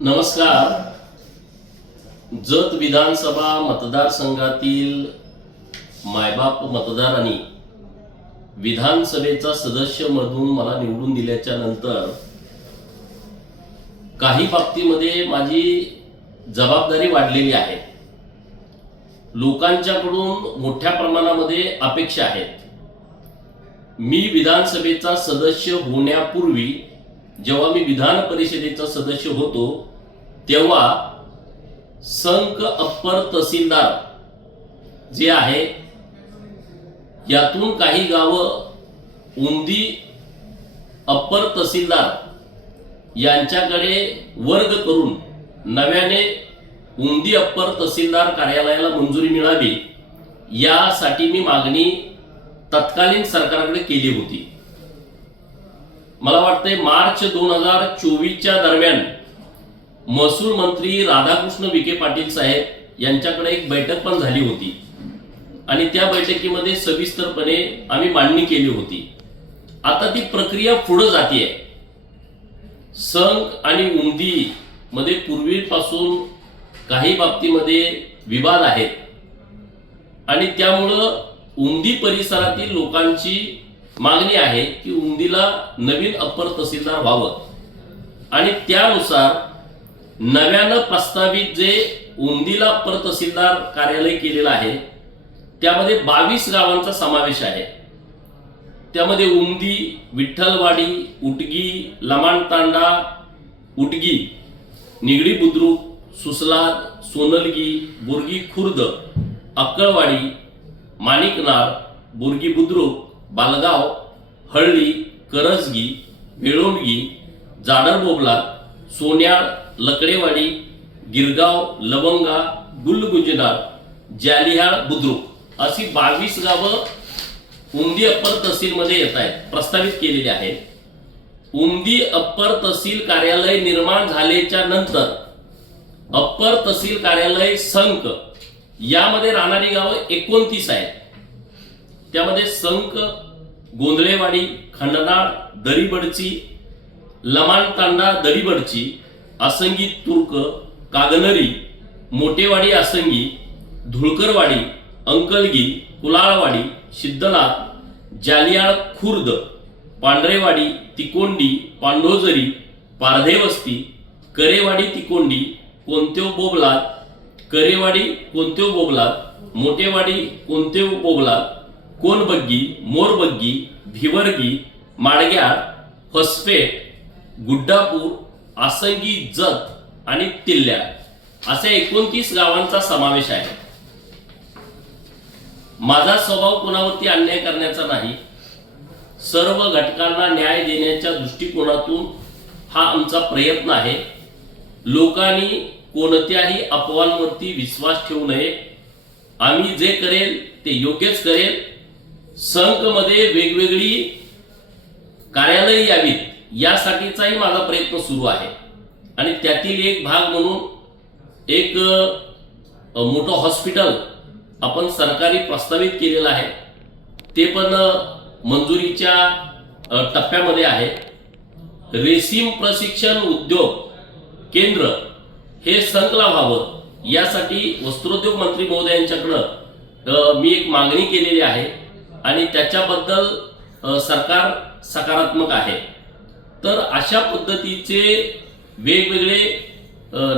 नमस्कार. जत विधानसभा मतदारसंघातील मायबाप मतदारांनी विधानसभेचा सदस्य म्हणून मला निवडून दिल्याच्या नंतर काही बाबतीमध्ये माझी जबाबदारी वाढलेली आहे. लोकांच्याकडून मोठ्या प्रमाणामध्ये अपेक्षा आहेत. मी विधानसभेचा सदस्य होण्यापूर्वी जेव्हा मी विधान परिषदेचा सदस्य होतो तेव्हा संक अप्पर तहसीलदार जे आहे यातून काही गावं उंदी अप्पर तहसीलदार यांच्याकडे वर्ग करून नव्याने उंदी अप्पर तहसीलदार कार्यालयाला मंजुरी मिळावी यासाठी मी मागणी तत्कालीन सरकारकडे केली होती. मला वाटते मार्च 2024च्या दरम्यान महसूल मंत्री राधाकृष्ण विखे पाटील साहेब यांच्याकडे एक बैठक पण झाली होती आणि त्या बैठकीमध्ये सविस्तरपणे आम्ही मांडणी केली होती. आता ती प्रक्रिया पुढे जाते. संघ आणि उंदी मध्ये पूर्वीपासून काही बाबतीमध्ये विवाद आहेत आणि त्यामुळं उंदी परिसरातील लोकांची मागणी आहे की उंदीला नवीन अप्पर तहसीलदार व्हावं आणि त्यानुसार नव्यानं प्रस्तावित जे उंदीला अप्पर तहसीलदार कार्यालय केलेलं आहे त्यामध्ये 22 गावांचा समावेश आहे. त्यामध्ये उंदी, विठ्ठलवाडी, उटगी, लमाणतांडा, उटगी, निगडी बुद्रुक, सुसलाद, सोनलगी, बुर्गी खुर्द, अक्कळवाडी, माणिकनार, बुर्गी बुद्रुक, बालगाव, हळली, करजगी, वेळोंडगी, जाडरबोबला, सोन्याळ, लकडेवाडी, गिरगाव, लवंगा, गुलगुंजनार, जालिहाळ, बुद्रुक अशी 22 गावं उंदी अप्पर तहसीलमध्ये येत आहेत, प्रस्तावित केलेले आहेत. उंदी अप्पर तहसील कार्यालय निर्माण झाल्याच्या नंतर अप्पर तहसील कार्यालय संक यामध्ये राहणारी गावं 29 आहेत. त्यामध्ये संक, गोंधळेवाडी, खंडनाळ, दरीबडची, लमाणतांडा, दरीबडची, आसंगी तुर्क, कागनरी, मोटेवाडी आसंगी, धुळकरवाडी, अंकलगी, कुलाळवाडी, सिद्धनाथ, जालियाळ खुर्द, पांढरेवाडी, तिकोंडी, पांडोजरी, पारधेवस्ती, करेवाडी तिकोंडी, कोणतेव बोबलाद, करेवाडी कोणतेव बोबलाद, मोटेवाडी कोणतेव बोबलाद, कोनबग्गी, मोरबग्गी, भिवरगी, माडग्याळ, फसपेट, गुड्डापूर, आसंगी, जत आणि तिल्ल्या असे 29 गावांचा समावेश आहे. माझा स्वभाव कोणावरती अन्याय करण्याचा नाही. सर्व घटकांना न्याय देण्याच्या दृष्टिकोनातून हा आमचा प्रयत्न आहे. लोकांनी कोणत्याही अफवांवरती विश्वास ठेवू नये. आम्ही जे करेल ते योग्यच करेल. संघमध्ये वेगवेगळी कार्यालय यावीत यासाठीचाही माझा प्रयत्न सुरू आहे आणि त्यातील एक भाग म्हणून एक मोठं हॉस्पिटल आपण सरकारी प्रस्तावित केलेलं आहे. ते पण मंजुरीच्या टप्प्यामध्ये आहे. रेशीम प्रशिक्षण उद्योग केंद्र हे संकला व्हावं यासाठी वस्त्रोद्योग मंत्री महोदयांच्याकडं मी एक मागणी केलेली आहे आणि त्याच्याबद्दल सरकार सकारात्मक आहे. तर अशा पद्धतीचे वेगवेगळे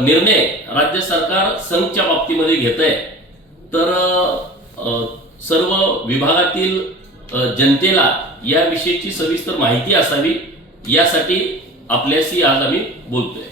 निर्णय राज्य सरकार संघच्या बाबतीमध्ये घेत आहे. तर सर्व विभागातील जनतेला याविषयीची सविस्तर माहिती असावी यासाठी आपल्याशी आज आम्ही बोलतोय.